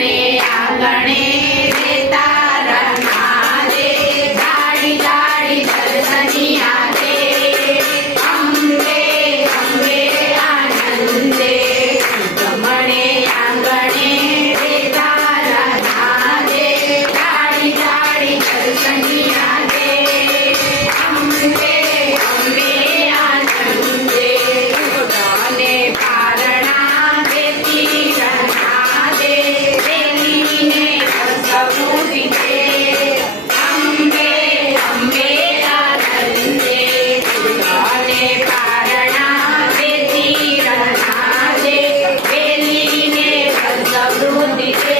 આંગણે રેતા રમા દે, જાડી જાડી દર્શનિયા દે, અંબે અંબે આનંદે. જમણે આંગણે રેતા રમા દે, જાડી જાડી દર્શનિયા દે, અંબે અંબે આનંદે. અને પારણા દેતી રમા દે, વેલીને સબૂતી દે, અંબે અંબે આનંદે. અને પારણા દેતી રમા દે, વેલીને સબૂતી દે,